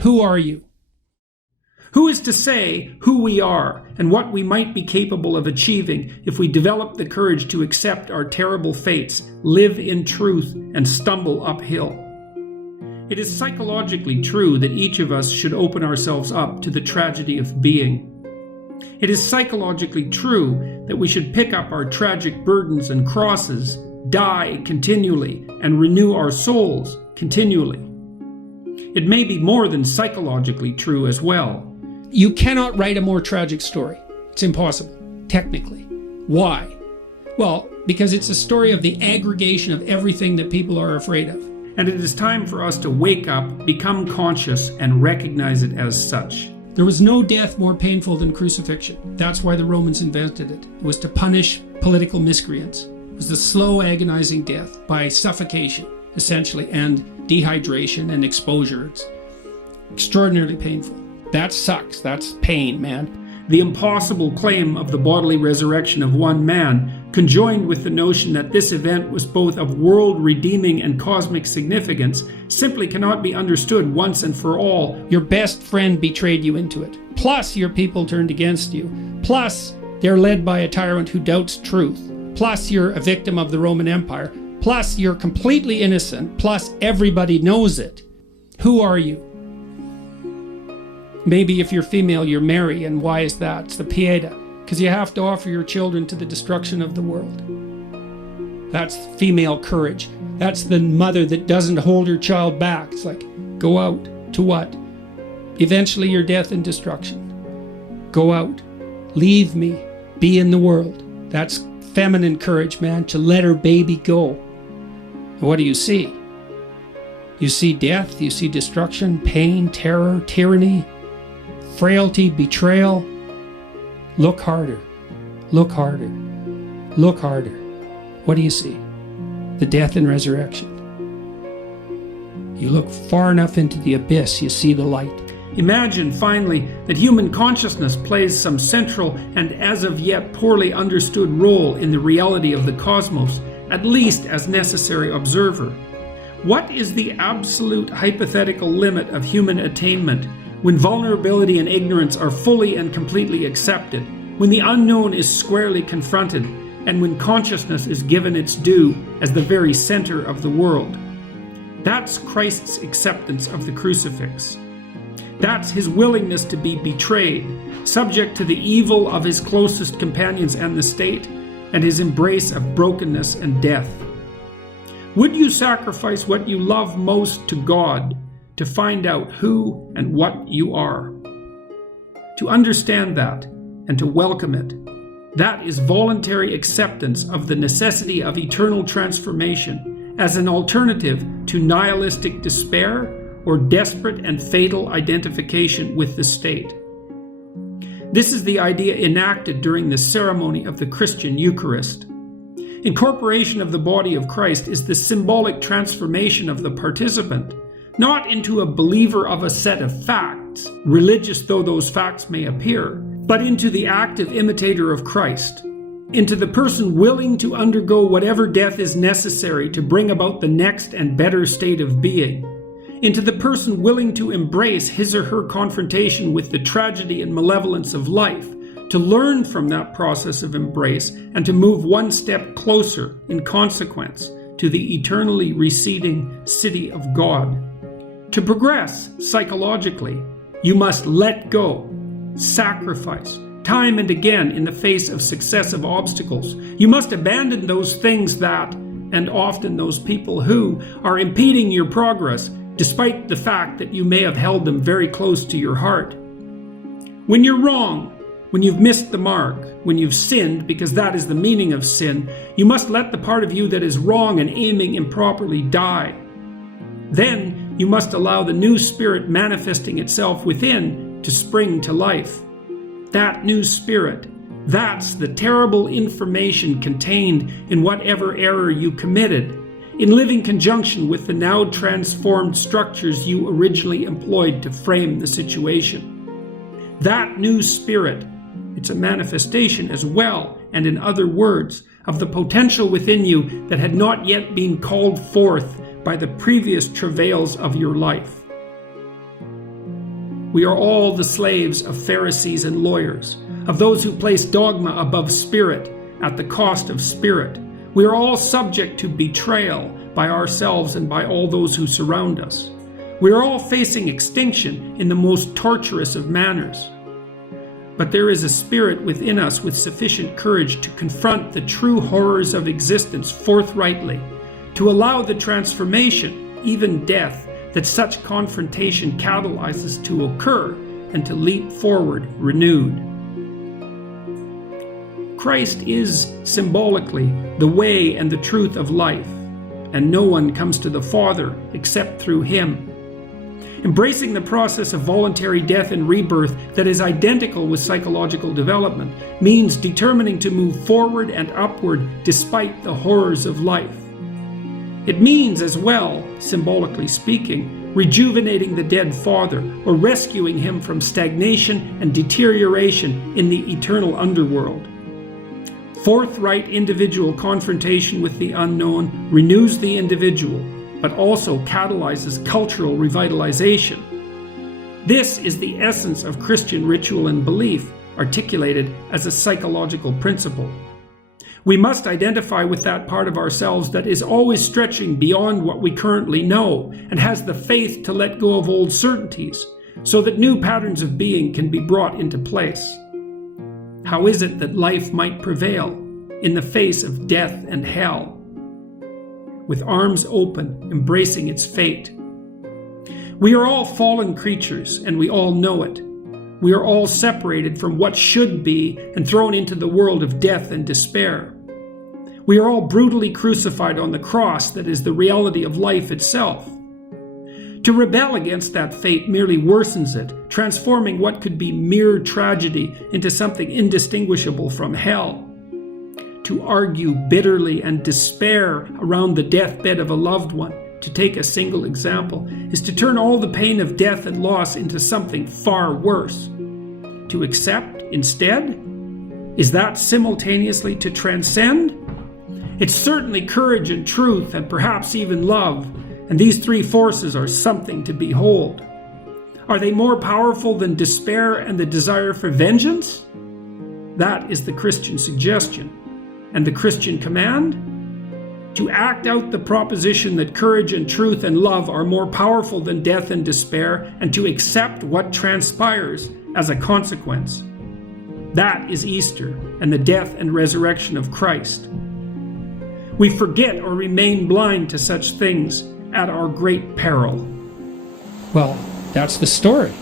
Who are you? Who is to say who we are and what we might be capable of achieving if we develop the courage to accept our terrible fates, live in truth, and stumble uphill? It is psychologically true that each of us should open ourselves up to the tragedy of being. It is psychologically true that we should pick up our tragic burdens and crosses, die continually, and renew our souls continually. It may be more than psychologically true as well. You cannot write a more tragic story. It's impossible, technically. Why? Well, because it's a story of the aggregation of everything that people are afraid of. And it is time for us to wake up, become conscious, and recognize it as such. There was no death more painful than crucifixion. That's why the Romans invented it. It was to punish political miscreants. It was the slow, agonizing death by suffocation, essentially, and dehydration and exposure. It's extraordinarily painful. That sucks. That's pain, man. The impossible claim of the bodily resurrection of one man, conjoined with the notion that this event was both of world-redeeming and cosmic significance, simply cannot be understood once and for all. Your best friend betrayed you into it. Plus, your people turned against you. Plus, they're led by a tyrant who doubts truth. Plus, you're a victim of the Roman Empire. Plus, you're completely innocent. Plus, everybody knows it. Who are you? Maybe if you're female, you're Mary, and why is that? It's the Pieta, because you have to offer your children to the destruction of the world. That's female courage. That's the mother that doesn't hold her child back. It's like, go out. To what? Eventually your death and destruction. Go out. Leave me. Be in the world. That's feminine courage, man, to let her baby go. And what do you see? You see death, you see destruction, pain, terror, tyranny, frailty, betrayal. Look harder. Look harder. Look harder. What do you see? The death and resurrection. You look far enough into the abyss, you see the light. Imagine, finally, that human consciousness plays some central and as of yet poorly understood role in the reality of the cosmos, at least as necessary observer. What is the absolute hypothetical limit of human attainment when vulnerability and ignorance are fully and completely accepted, when the unknown is squarely confronted, and when consciousness is given its due as the very center of the world? That's Christ's acceptance of the crucifix. That's his willingness to be betrayed, subject to the evil of his closest companions and the state, and his embrace of brokenness and death. Would you sacrifice what you love most to God to find out who and what you are? To understand that and to welcome it, that is voluntary acceptance of the necessity of eternal transformation as an alternative to nihilistic despair or desperate and fatal identification with the state. This is the idea enacted during the ceremony of the Christian Eucharist. Incorporation of the body of Christ is the symbolic transformation of the participant, not into a believer of a set of facts, religious though those facts may appear, but into the active imitator of Christ, into the person willing to undergo whatever death is necessary to bring about the next and better state of being, into the person willing to embrace his or her confrontation with the tragedy and malevolence of life, to learn from that process of embrace and to move one step closer, in consequence, to the eternally receding city of God. To progress psychologically, you must let go, sacrifice, time and again in the face of successive obstacles. You must abandon those things that, and often those people who, are impeding your progress, despite the fact that you may have held them very close to your heart. When you're wrong, when you've missed the mark, when you've sinned, because that is the meaning of sin, you must let the part of you that is wrong and aiming improperly die. Then you must allow the new spirit manifesting itself within to spring to life. That new spirit, that's the terrible information contained in whatever error you committed, in living conjunction with the now transformed structures you originally employed to frame the situation. That new spirit, it's a manifestation as well, and in other words, of the potential within you that had not yet been called forth by the previous travails of your life. We are all the slaves of Pharisees and lawyers, of those who place dogma above spirit at the cost of spirit. We are all subject to betrayal by ourselves and by all those who surround us. We are all facing extinction in the most torturous of manners. But there is a spirit within us with sufficient courage to confront the true horrors of existence forthrightly, to allow the transformation, even death, that such confrontation catalyzes to occur, and to leap forward renewed. Christ is symbolically the way and the truth of life, and no one comes to the Father except through him. Embracing the process of voluntary death and rebirth that is identical with psychological development means determining to move forward and upward despite the horrors of life. It means as well, symbolically speaking, rejuvenating the dead father or rescuing him from stagnation and deterioration in the eternal underworld. Forthright individual confrontation with the unknown renews the individual, but also catalyzes cultural revitalization. This is the essence of Christian ritual and belief, articulated as a psychological principle. We must identify with that part of ourselves that is always stretching beyond what we currently know and has the faith to let go of old certainties so that new patterns of being can be brought into place. How is it that life might prevail in the face of death and hell? With arms open, embracing its fate. We are all fallen creatures, and we all know it. We are all separated from what should be and thrown into the world of death and despair. We are all brutally crucified on the cross that is the reality of life itself. To rebel against that fate merely worsens it, transforming what could be mere tragedy into something indistinguishable from hell. To argue bitterly and despair around the deathbed of a loved one, to take a single example, is to turn all the pain of death and loss into something far worse. To accept instead? Is that simultaneously to transcend? It's certainly courage and truth and perhaps even love, and these three forces are something to behold. Are they more powerful than despair and the desire for vengeance? That is the Christian suggestion. And the Christian command? To act out the proposition that courage and truth and love are more powerful than death and despair, and to accept what transpires as a consequence. That is Easter and the death and resurrection of Christ. We forget or remain blind to such things at our great peril. Well, that's the story.